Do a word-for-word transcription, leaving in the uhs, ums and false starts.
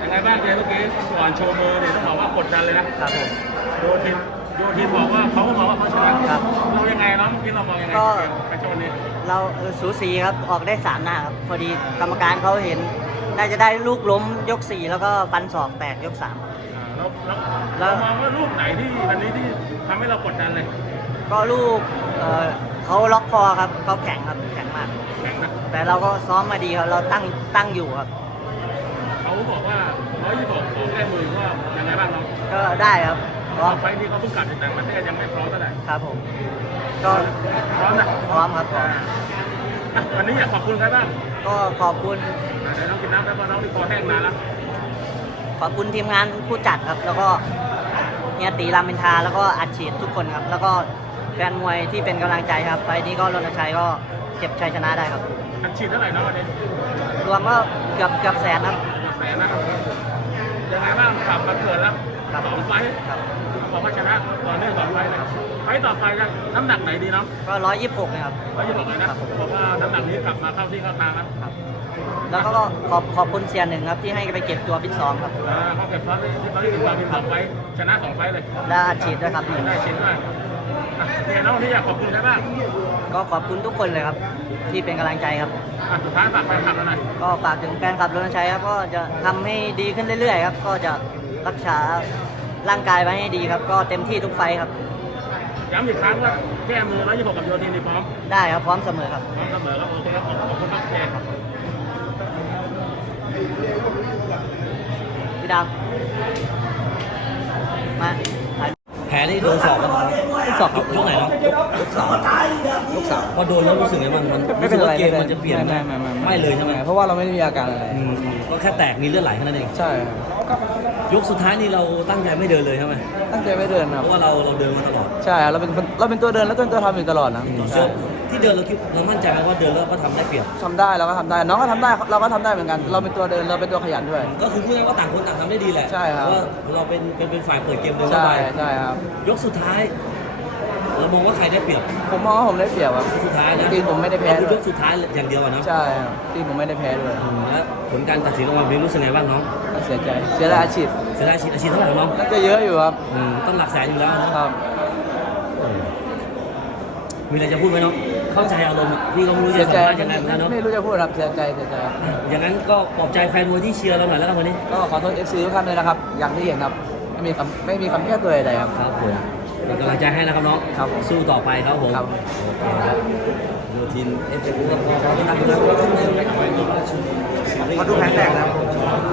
ยังไงบ้างเจเมื่อกี้ก่อนโชว์มือเนี่ยต้องบอกว่ากดดันเลยนะครับผมโยทินโยทินบอกว่าเขาก็บอกว่าเขาชนะครับเรายังไงเนาะเมื่อกี้เรามองยังไงก็ไปโชว์นี้เราเออสูสีครับออกได้สามหน้าครับพอดีกรรมการเขาเห็นน่าจะได้ลูกล้มยกสี่แล้วก็ฟันศอกแตกยกสามอ่าเราเราแล้เราวมองว่าลูกไหนที่วันนี้ที่ทำให้เรากดดันเลยก็ลูกเอ่อเขาล็อกคอครับเขาแข็งครับแข็งมากแข็งนะแต่เราก็ซ้อมมาดีครับเราตั้งตั้งอยู่ครับเขาบอกว่าเขาที่บอกขอแก้มือว่ายังไงบ้างเนาะก็ได้ครับพร้อมไฟล์นี้เขาเพิ่งกลับจากต่างประเทศยังไม่พร้อมเท่าไหร่ครับผมก็พร้อมนะพร้อมครับพร้อมอ่ะวันนี้อยากขอบคุณใครบ้างก็ขอบคุณอ่ะเดี๋ยวน้องกินน้ำแล้วเพราะน้องที่คอแห้งนานแล้วขอบคุณทีมงานผู้จัดครับ แล้วก็เฮียตีรามอินทราแล้วก็อัดฉีดทุกคนครับ แล้วก็แฟนมวยที่เป็นกำลังใจครับไฟล์นี้ก็รณชัยก็เก็บชัยชนะได้ครับอัดฉีดเท่าไหร่นะวันนี้รวมก็เกือบเกือบแสนครับแสนนะครับยังไงบ้างกลับมาเกิดแล้วครับสองไฟล์ครับบอกว่าชนะต่อเนื่องสองไฟล์เลยไฟล์ต่อไปจะน้ำหนักไหนดีเนาะก็ร้อยยี่สิบหกนะครับร้อยยี่สิบหกเลยนะบอกว่าน้ำหนักนี้กลับมาเข้าที่เข้าทางแล้วครับ แล้วก็ขอบขอบคุณเซียนหนึ่งครับที่ให้ไปเก็บตัวฟิตซ้อมครับอ่าเขาเก็บฟอสที่เขาที่ถึงว่ามีสองไฟล์ชนะสองไฟล์เลยและอัดฉีดด้วยครับได้ชิ้นด้วยอ่ะเนี่ยน้องที่อยากขอบคุณใครบ้างก็ขอบคุณทุกคนเลยครับ ที่เป็นกำลังใจครับอ่ะสุดท้ายฝากแฟนคลับเราหน่อยก็ฝากถึงแฟนคลับรณชัยครับก็จะทำให้ดีขึ้นเรื่อยๆครับก็จะรักษาร่างกายไว้ให้ดีครับ ก็เต็มที่ทุกไฟท์ครับย้ำอีกครั้งว่าแก้มือร้อยยี่สิบหกกับโยทินนี่พร้อมได้ครับพร้อมเสมอครับพร้อมเสมอครับขอบคุณครับขอบคุณครับแกครับพี่ดาวมาถ่ายแผลนี่โดนสอบแล้วครับสอบยกไหนเนาะยกสามยกสามพอโดนแล้วรู้สึกไงมันมันไม่เป็นไรเกมมันจะเปลี่ยนไม่ไม่ไม่ไม่เลยใช่ไหมเพราะว่าเราไม่ได้มีอาการอะไรอืมก็แค่แตกมีเลือดไหลแค่นั้นเองใช่ครับยกสุดท้ายนี่เราตั้งใจไม่เดินเลยใช่ไหมตั้งใจไม่เดินคเพรับราะว่าเราเราเดินมาตลอดใช่ครับเราเป็นเราเป็นตัวเดินแล้วก็เป็นตัวทำอยู่ตลอดนะอืมใช่ที่เดินเราคิดเรามั่นใจไหมว่าเดินแล้วก็ทำได้เปรียบทำได้เราก็ทำได้ น้องก็ทำได้เราก็ทำได้เหมือนกัน เราเป็นตัวเดินเราเป็นตัวขยันด้วยก็คือพูดง่ายๆว่าต่างคนต่างทำได้ดีแหละใช่ครับเพาะว่าเราเป็นเป็นเป็นฝ่ายเปิดเกมเดินเข้าใช่ไปใช่ครับยกสุดท้าย เรามองว่าใครได้เปรียบผมมองว่าผมได้เปรียบครับสุดท้ายนะจริงๆผมไม่ได้แพ้เราคืด้อวยยกสุดท้ายอย่างเดียวอะเนาะใช่ครับจริงผมไม่ได้แพ้ด้วยอืมแล้วผลการตัดสินออกมาเป็นรู้สึกไงบ้างน้องก็เสียใจเสียดายอาชีพเสียดายอาชีพอาชีพเท่าไหร่น้องน่าจะเยอะอยู่ครับอืมต้องหลักแสนอยู่แล้วนะครับมีอะไรจะพูดไหมน้อง เข้าใจอารมณ์อะพี่ก็ไม่รู้เสีจะยสัใจมภาษณ์ยังไงเหมือนกันเนาะไม่รู้จะพูดครับเสียใจเสียใจครับอย่างนั้นก็ปลอบใจแฟนมวยที่เชียร์เราหน่อยแล้วกันวันนี้ก็ขอโทษเอฟซีทุกท่านเลยนะครับ อย่างที่เห็นครับ ไม่มีคำไม่มีคำแก้ตัวใดๆครับครับผมเป็นกำลังใจให้นะครับน้องครับผมสู้ต่อไปครับผมครับโอเคครับโยทินเอฟเอฟครับขอที่นั่งนะครับมาดูแผนแตกครับ